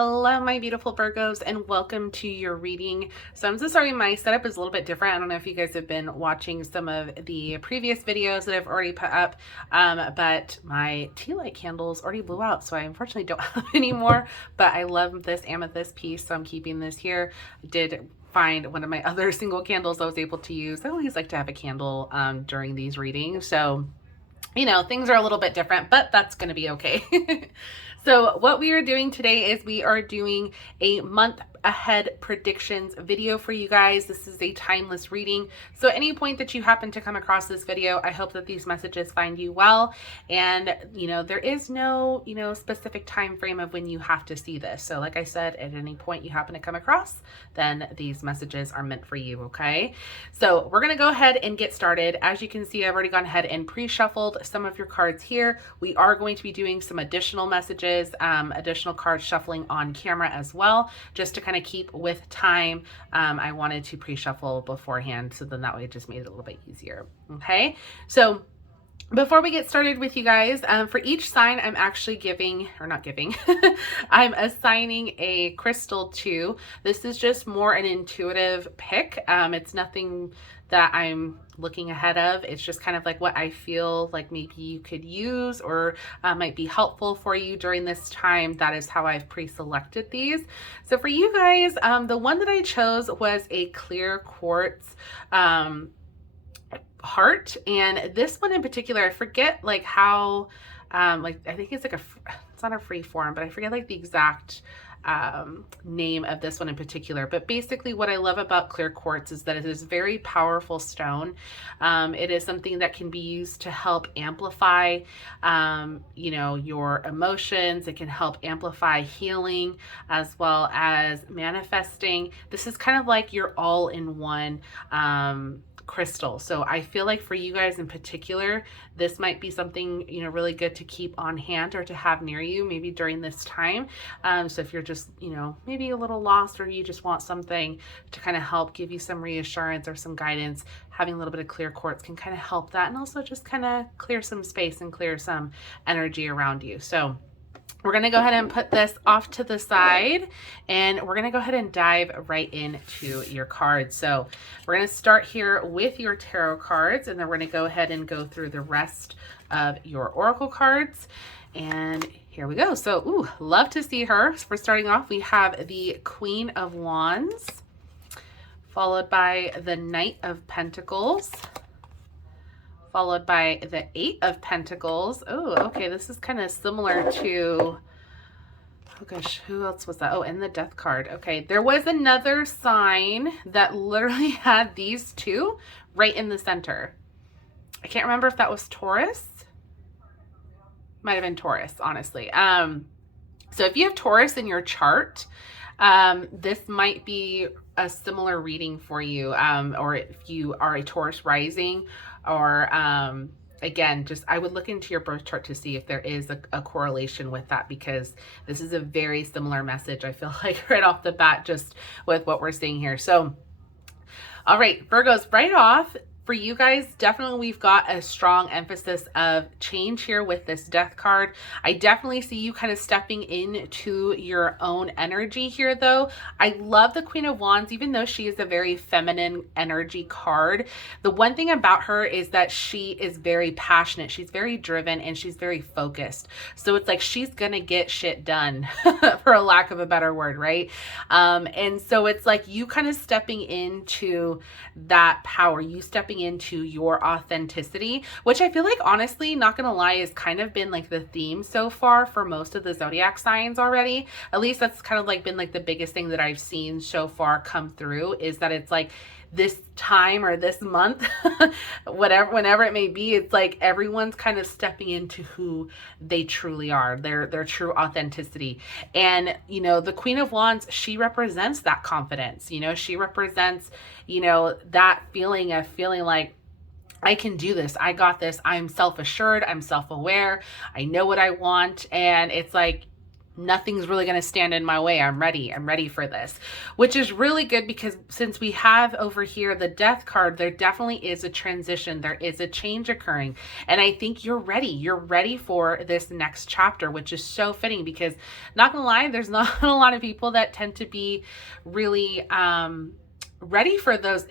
Hello, my beautiful Virgos, and welcome to your reading. So I'm so sorry, my setup is a little bit different. I don't know if you guys have been watching some of the previous videos that I've already put up, but my tea light candles already blew out, so I unfortunately don't have any more, but I love this amethyst piece, so I'm keeping this here. I did find one of my other single candles I was able to use. I always like to have a candle during these readings, so you know, things are a little bit different, but that's going to be okay. So what we are doing today is we are doing a month ahead predictions video for you guys. This is a timeless reading. So at any point that you happen to come across this video, I hope that these messages find you well. And, you know, there is no, specific time frame of when you have to see this. So like I said, at any point you happen to come across, then these messages are meant for you, okay? So we're going to go ahead and get started. As you can see, I've already gone ahead and pre-shuffled some of your cards here. We are going to be doing some additional messages, additional card shuffling on camera as well, just to kind of keep with time. I wanted to pre-shuffle beforehand, so then that way it just made it a little bit easier. Okay, so before we get started with you guys, for each sign, I'm actually giving, or not giving, I'm assigning a crystal to. This is just more an intuitive pick. It's nothing that I'm looking ahead of. It's just kind of like what I feel like maybe you could use or might be helpful for you during this time. That is how I've pre-selected these. So for you guys, the one that I chose was a clear quartz heart, and this one in particular, I forget like how like I think it's like it's not a free form, but I forget like the exact name of this one in particular. But basically what I love about clear quartz is that it is a very powerful stone. It is something that can be used to help amplify your emotions. It can help amplify healing as well as manifesting. This is kind of like your all-in-one crystal. So I feel like for you guys in particular, this might be something, really good to keep on hand or to have near you maybe during this time. So if you're just, maybe a little lost, or you just want something to kind of help give you some reassurance or some guidance, having a little bit of clear quartz can kind of help that, and also just kind of clear some space and clear some energy around you. So we're going to go ahead and put this off to the side, and we're going to go ahead and dive right into your cards. So we're going to start here with your tarot cards, and then we're going to go ahead and go through the rest of your oracle cards. And here we go. So, love to see her. So we're starting off, we have the Queen of Wands, followed by the Knight of Pentacles, followed by the Eight of Pentacles. Oh, okay, this is kind of similar to, oh gosh, who else was that? Oh, and the Death card. Okay, there was another sign that literally had these two right in the center. I can't remember if that was Taurus. Might have been Taurus, honestly. So if you have Taurus in your chart, this might be a similar reading for you, or if you are a Taurus rising, or again, just I would look into your birth chart to see if there is a correlation with that, because this is a very similar message, I feel like, right off the bat, just with what we're seeing here. So, all right, Virgos, right off, for you guys, definitely we've got a strong emphasis of change here with this Death card. I definitely see you kind of stepping into your own energy here, though. I love the Queen of Wands, even though she is a very feminine energy card. The one thing about her is that she is very passionate. She's very driven, and she's very focused. So it's like she's gonna get shit done, for a lack of a better word, right? And so it's like you kind of stepping into that power, you stepping into your authenticity, which I feel like, honestly, not gonna lie, has kind of been like the theme so far for most of the zodiac signs already. At least that's kind of like been like the biggest thing that I've seen so far come through, is that it's like this time or this month, whenever it may be, it's like everyone's kind of stepping into who they truly are, their true authenticity. And the Queen of Wands, she represents that confidence. She represents that feeling of feeling like, I can do this, I got this, I'm self-assured, I'm self-aware, I know what I want. And it's like, nothing's really going to stand in my way. I'm ready for this, which is really good because since we have over here the death card, there definitely is a transition. There is a change occurring. And I think you're ready. You're ready for this next chapter, which is so fitting because, not gonna lie, there's not a lot of people that tend to be really, ready for those,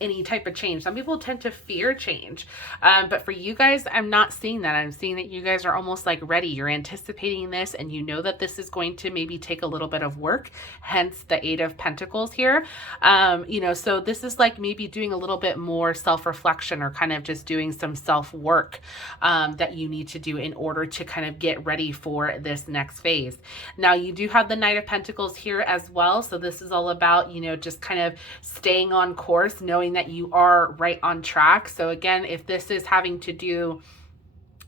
any type of change. Some people tend to fear change. But for you guys, I'm not seeing that. I'm seeing that you guys are almost like ready. You're anticipating this and you know that this is going to maybe take a little bit of work, hence the Eight of Pentacles here. So this is like maybe doing a little bit more self-reflection or kind of just doing some self-work that you need to do in order to kind of get ready for this next phase. Now you do have the Knight of Pentacles here as well. So this is all about, just kind of staying on course, knowing that you are right on track. So again, if this is having to do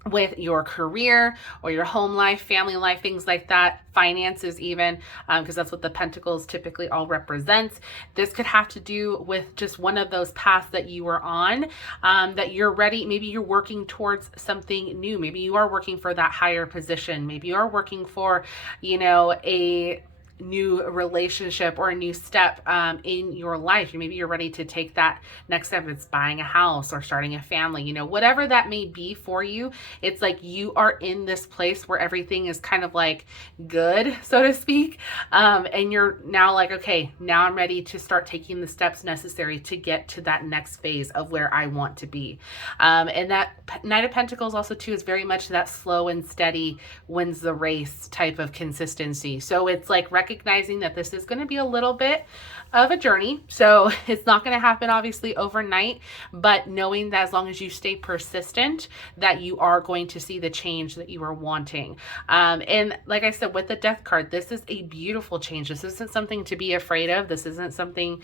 with your career or your home life, family life, things like that, finances even, because that's what the Pentacles typically all represents. This could have to do with just one of those paths that you are on, that you're ready. Maybe you're working towards something new. Maybe you are working for that higher position. Maybe you are working for, a new relationship or a new step in your life. Maybe you're ready to take that next step. It's buying a house or starting a family, whatever that may be for you. It's like you are in this place where everything is kind of like good, so to speak. And you're now like, okay, now I'm ready to start taking the steps necessary to get to that next phase of where I want to be. And that Knight of Pentacles also too is very much that slow and steady wins the race type of consistency. So it's like recognizing that this is going to be a little bit of a journey. So it's not going to happen obviously overnight, but knowing that as long as you stay persistent, that you are going to see the change that you are wanting. And like I said, with the Death card, this is a beautiful change. This isn't something to be afraid of. This isn't something,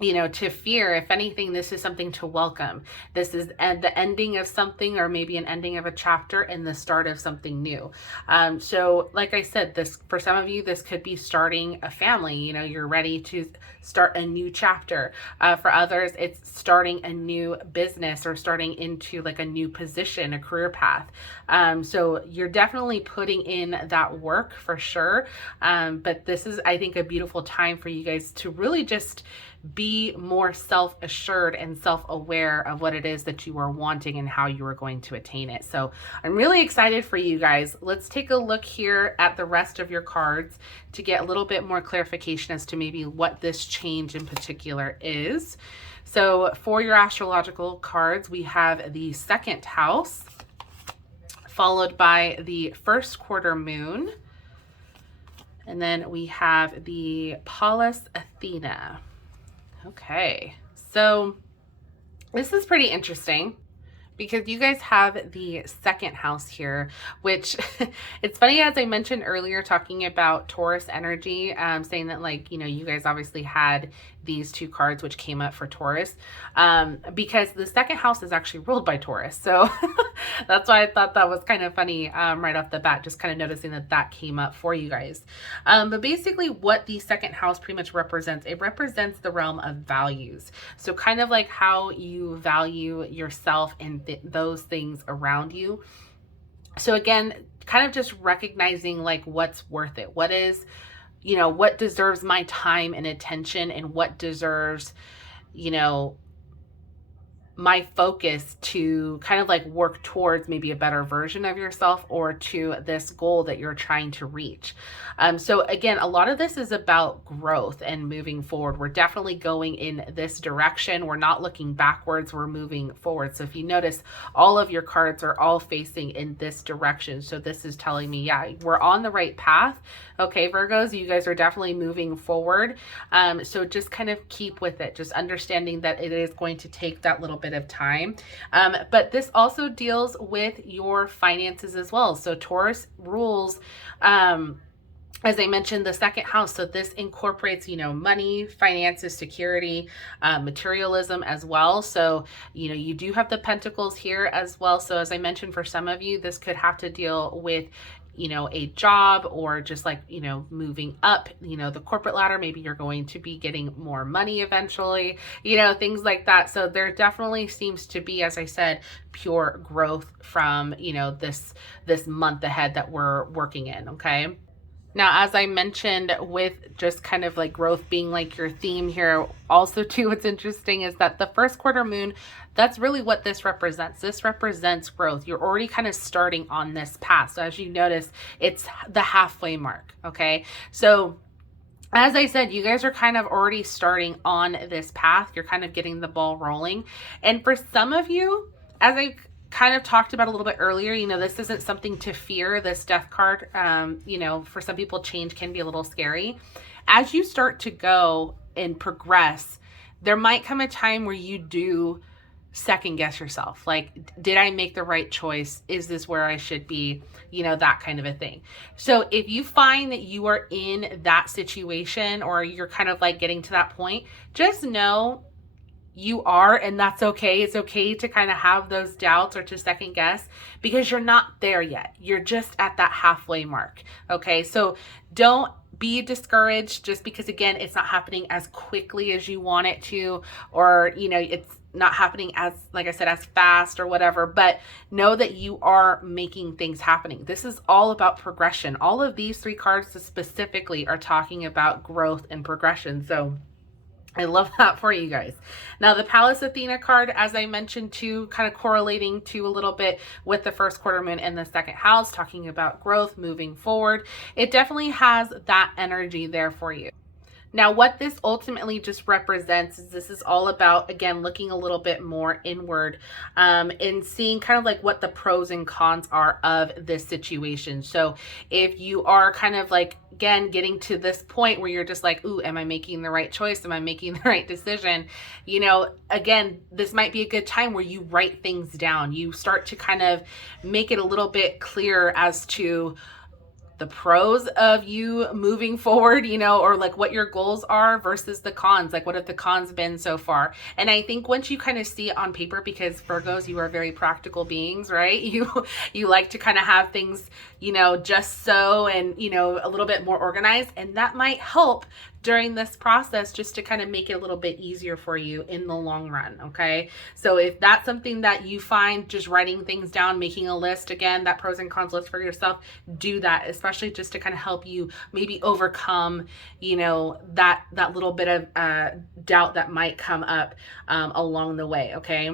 to fear. If anything, this is something to welcome. This is the ending of something, or maybe an ending of a chapter and the start of something new. So like I said, this, for some of you, this could be starting a family. You're ready to start a new chapter. For others, it's starting a new business or starting into like a new position, a career path. So you're definitely putting in that work for sure. But this is, I think, a beautiful time for you guys to really just be more self-assured and self-aware of what it is that you are wanting and how you are going to attain it. So I'm really excited for you guys. Let's take a look here at the rest of your cards to get a little bit more clarification as to maybe what this change in particular is. So for your astrological cards, we have the second house, followed by the first quarter moon. And then we have the Pallas Athena. Okay, so this is pretty interesting because you guys have the second house here, which it's funny, as I mentioned earlier, talking about Taurus energy, saying that like, you guys obviously had these two cards which came up for Taurus, because the second house is actually ruled by Taurus. So that's why I thought that was kind of funny right off the bat, just kind of noticing that that came up for you guys. But basically what the second house pretty much represents, it represents the realm of values. So kind of like how you value yourself and those things around you. So again, kind of just recognizing like what's worth it. What is, what deserves my time and attention, and what deserves, my focus to kind of like work towards maybe a better version of yourself or to this goal that you're trying to reach. So again, a lot of this is about growth and moving forward. We're definitely going in this direction. We're not looking backwards, we're moving forward. So if you notice, all of your cards are all facing in this direction. So this is telling me, yeah, we're on the right path. Okay, Virgos, you guys are definitely moving forward. So just kind of keep with it, just understanding that it is going to take that little bit of time. But this also deals with your finances as well. So Taurus rules, as I mentioned, the second house. So this incorporates, money, finances, security, materialism as well. So, you do have the Pentacles here as well. So as I mentioned, for some of you, this could have to deal with you know, a job, or just like, you know, moving up, you know, the corporate ladder. Maybe you're going to be getting more money eventually, you know, things like that. So there definitely seems to be, as I said, pure growth from, you know, this month ahead that we're working in. Okay. Now, as I mentioned, with just kind of like growth being like your theme here, also too, what's interesting is that the first quarter moon, that's really what this represents. This represents growth. You're already kind of starting on this path. So as you notice, it's the halfway mark. Okay. So as I said, you guys are kind of already starting on this path. You're kind of getting the ball rolling. And for some of you, as I kind of talked about a little bit earlier, you know, this isn't something to fear, this death card. You know, for some people, change can be a little scary. As you start to go and progress, there might come a time where you do second guess yourself. Like, did I make the right choice? Is this where I should be? You know, that kind of a thing. So if you find that you are in that situation, or you're kind of like getting to that point, just know you are, and that's okay. It's okay to kind of have those doubts or to second guess, because you're not there yet. You're just at that halfway mark. Okay. So don't be discouraged just because, again, it's not happening as quickly as you want it to, or, you know, it's not happening as, like I said, as fast or whatever, but know that you are making things happening. This is all about progression. All of these three cards specifically are talking about growth and progression. So I love that for you guys. Now, the Pallas Athena card, as I mentioned too, kind of correlating to a little bit with the first quarter moon in the second house, talking about growth moving forward. It definitely has that energy there for you. Now, what this ultimately just represents is this is all about, again, looking a little bit more inward and seeing kind of like what the pros and cons are of this situation. So if you are kind of like, again, getting to this point where you're just like, ooh, am I making the right choice? Am I making the right decision? You know, again, this might be a good time where you write things down. You start to kind of make it a little bit clearer as to the pros of you moving forward, you know, or like what your goals are versus the cons. Like, what have the cons been so far? And I think once you kind of see it on paper, because Virgos, you are very practical beings, right? You like to kind of have things, you know, just so, and, you know, a little bit more organized, and that might help during this process just to kind of make it a little bit easier for you in the long run. Okay. So if that's something that you find, just writing things down, making a list, again, that pros and cons list for yourself, do that, especially just to kind of help you maybe overcome, you know, that little bit of doubt that might come up along the way. Okay.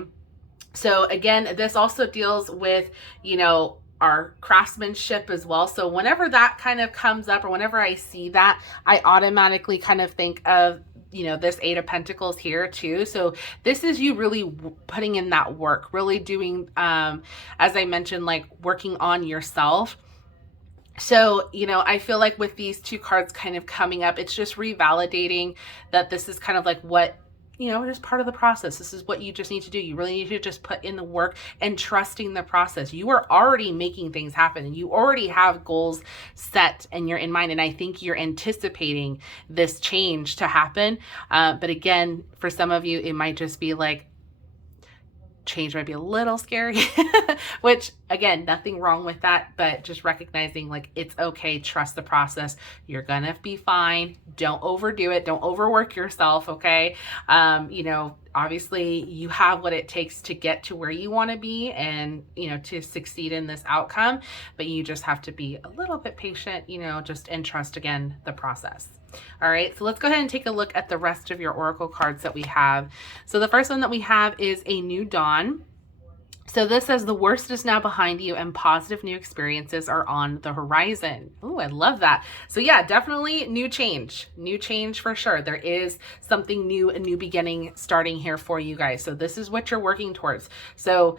So again, this also deals with, you know, our craftsmanship as well. So whenever that kind of comes up, or whenever I see that, I automatically kind of think of, you know, this Eight of Pentacles here too. So this is you really putting in that work, really doing, as I mentioned, like working on yourself. So, you know, I feel like with these two cards kind of coming up, it's just revalidating that this is kind of like what, you know, just part of the process. This is what you just need to do. You really need to just put in the work and trusting the process. You are already making things happen, and you already have goals set and you're in mind. And I think you're anticipating this change to happen. But again, for some of you, it might just be like, change might be a little scary, which again, nothing wrong with that, but just recognizing like, it's okay. Trust the process. You're gonna be fine. Don't overdo it. Don't overwork yourself. Okay. You know, obviously you have what it takes to get to where you want to be and, you know, to succeed in this outcome, but you just have to be a little bit patient, you know, just and trust, again, the process. All right, so let's go ahead and take a look at the rest of your oracle cards that we have. So the first one that we have is a new dawn. So this says the worst is now behind you and positive new experiences are on the horizon. Oh, I love that. So yeah, definitely new change for sure. There is something new, a new beginning starting here for you guys. So this is what you're working towards. So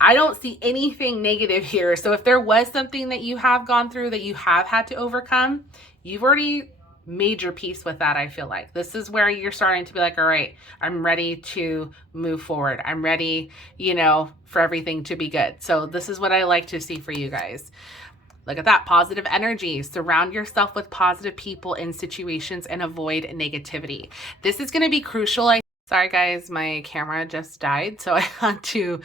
I don't see anything negative here. So if there was something that you have gone through that you have had to overcome, you've already made your peace with that. I feel like this is where you're starting to be like, all right, I'm ready to move forward. I'm ready, you know, for everything to be good. So this is what I like to see for you guys. Look at that positive energy. Surround yourself with positive people in situations and avoid negativity. This is going to be crucial. Sorry guys, my camera just died, so I had to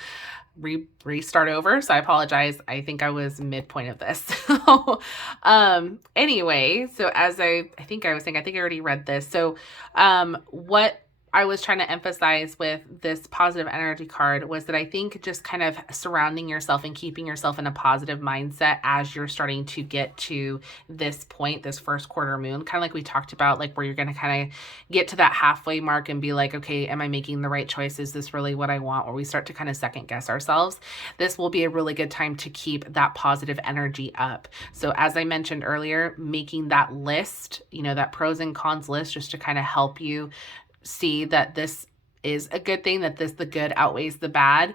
restart over. So I apologize. I think I was midpoint of this. Anyway, so as I think I was saying, I think I already read this. So, what I was trying to emphasize with this positive energy card was that I think just kind of surrounding yourself and keeping yourself in a positive mindset as you're starting to get to this point, this first quarter moon, kind of like we talked about, like where you're going to kind of get to that halfway mark and be like, okay, am I making the right choice? Is this really what I want? Or we start to kind of second guess ourselves. This will be a really good time to keep that positive energy up. So as I mentioned earlier, making that list, that pros and cons list, just to kind of help you see that this is a good thing, that the good outweighs the bad,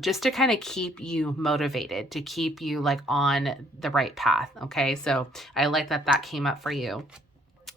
just to kind of keep you motivated, to keep you like on the right path. Okay. So I like that came up for you.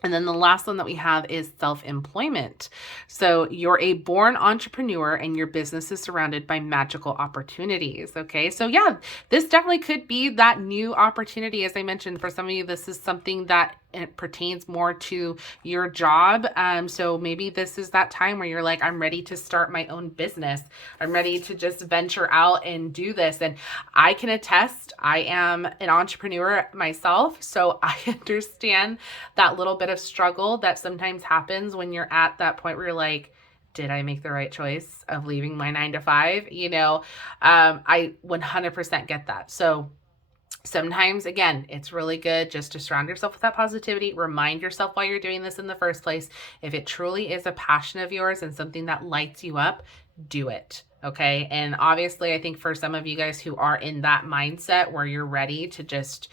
And then the last one that we have is self-employment. So you're a born entrepreneur and your business is surrounded by magical opportunities. Okay. So yeah, this definitely could be that new opportunity. As I mentioned, for some of you, this is something that it pertains more to your job. So maybe this is that time where you're like, I'm ready to start my own business. I'm ready to just venture out and do this. And I can attest, I am an entrepreneur myself. So I understand that little bit of struggle that sometimes happens when you're at that point where you're like, did I make the right choice of leaving my 9 to 5? I 100% get that. So sometimes, again, it's really good just to surround yourself with that positivity. Remind yourself why you're doing this in the first place. If it truly is a passion of yours and something that lights you up, do it. Okay. And obviously, I think for some of you guys who are in that mindset where you're ready to just,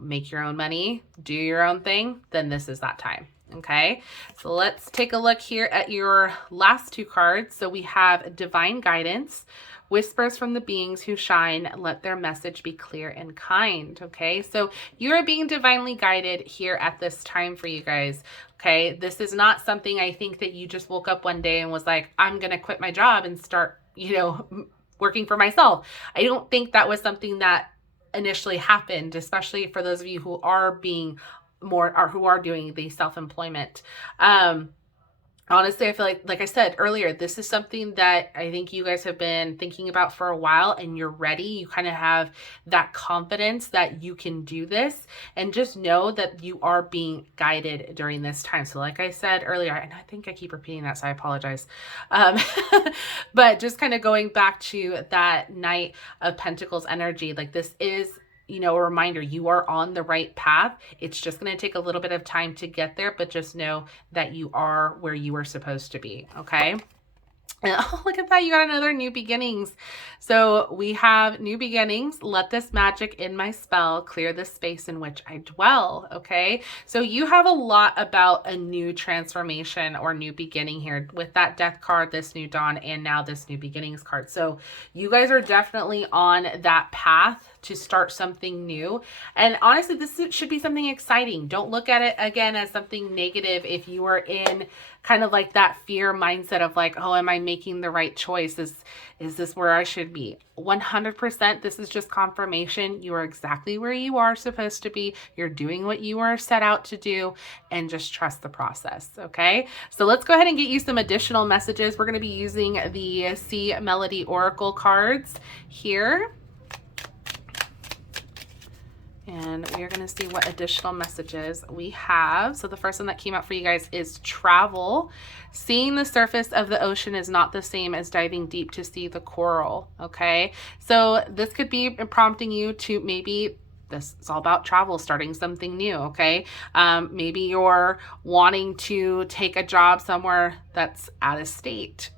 make your own money, do your own thing, then this is that time. Okay. So let's take a look here at your last 2 cards. So we have Divine Guidance. Whispers from the beings who shine, let their message be clear and kind. Okay, so you are being divinely guided here at this time for you guys. Okay, this is not something I think that you just woke up one day and was like, I'm going to quit my job and start, working for myself. I don't think that was something that initially happened, especially for those of you who are being more, or who are doing the self-employment. Honestly, I feel like I said earlier, this is something that I think you guys have been thinking about for a while and you're ready. You kind of have that confidence that you can do this, and just know that you are being guided during this time. So like I said earlier, and I think I keep repeating that, so I apologize. But just kind of going back to that Knight of Pentacles energy, like this is, a reminder, you are on the right path. It's just going to take a little bit of time to get there, but just know that you are where you are supposed to be. Okay. And oh, look at that. You got another new beginnings. So we have new beginnings. Let this magic in my spell clear the space in which I dwell. Okay. So you have a lot about a new transformation or new beginning here with that Death card, this new dawn, and now this new beginnings card. So you guys are definitely on that path to start something new. And honestly, this should be something exciting. Don't look at it again as something negative if you are in kind of like that fear mindset of like, oh, am I making the right choice? Is this where I should be? 100%. This is just confirmation. You are exactly where you are supposed to be. You're doing what you are set out to do, and just trust the process. Okay. So let's go ahead and get you some additional messages. We're going to be using the C Melody Oracle cards here. And we are going to see what additional messages we have. So the first one that came up for you guys is travel. Seeing the surface of the ocean is not the same as diving deep to see the coral. Okay. So this could be prompting you to maybe, this is all about travel, starting something new. Okay. Maybe you're wanting to take a job somewhere that's out of state,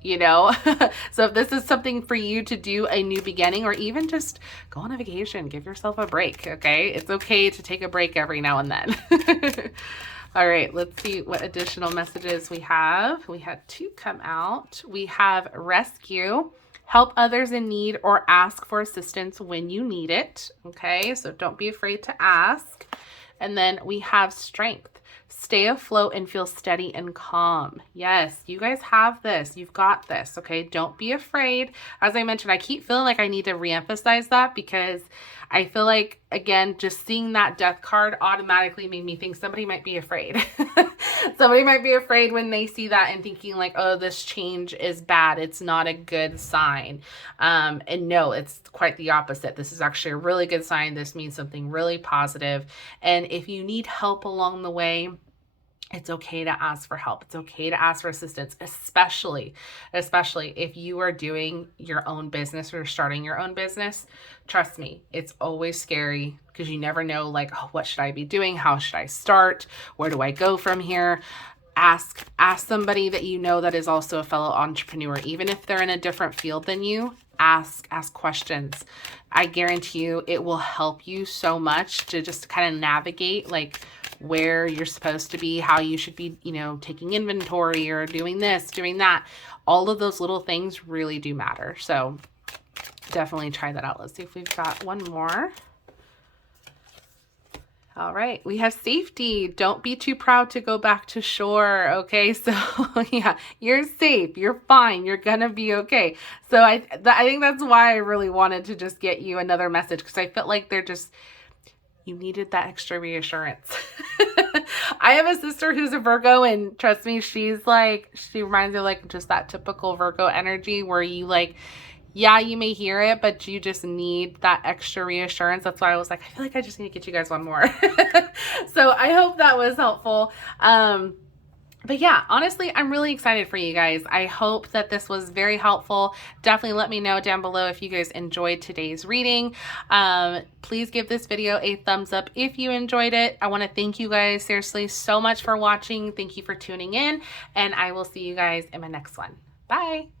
So if this is something for you to do a new beginning, or even just go on a vacation, give yourself a break. Okay. It's okay to take a break every now and then. All right, let's see what additional messages we have. We had 2 come out. We have rescue. Help others in need or ask for assistance when you need it. Okay, so don't be afraid to ask. And then we have strength. Stay afloat and feel steady and calm. Yes, you guys have this. You've got this. Okay, don't be afraid. As I mentioned, I keep feeling like I need to reemphasize that because I feel like, again, just seeing that death card automatically made me think somebody might be afraid. Somebody might be afraid when they see that and thinking like, oh, this change is bad. It's not a good sign. And no, it's quite the opposite. This is actually a really good sign. This means something really positive. And if you need help along the way, it's okay to ask for help. It's okay to ask for assistance, especially if you are doing your own business or starting your own business. Trust me, it's always scary because you never know, like, oh, what should I be doing? How should I start? Where do I go from here? Ask somebody that you know that is also a fellow entrepreneur, even if they're in a different field than you. Ask questions. I guarantee you it will help you so much to just kind of navigate like where you're supposed to be, how you should be, you know, taking inventory or doing this, doing that. All of those little things really do matter. So definitely try that out. Let's see if we've got one more. All right, we have safety. Don't be too proud to go back to shore. Okay, so yeah, you're safe. You're fine. You're gonna be okay. So I think that's why I really wanted to just get you another message, because I felt like you needed that extra reassurance. I have a sister who's a Virgo, and trust me, she reminds me of like just that typical Virgo energy where you like, yeah, you may hear it, but you just need that extra reassurance. That's why I was like, I feel like I just need to get you guys one more. So I hope that was helpful. But yeah, honestly, I'm really excited for you guys. I hope that this was very helpful. Definitely let me know down below if you guys enjoyed today's reading. Please give this video a thumbs up if you enjoyed it. I want to thank you guys seriously so much for watching. Thank you for tuning in, and I will see you guys in my next one. Bye.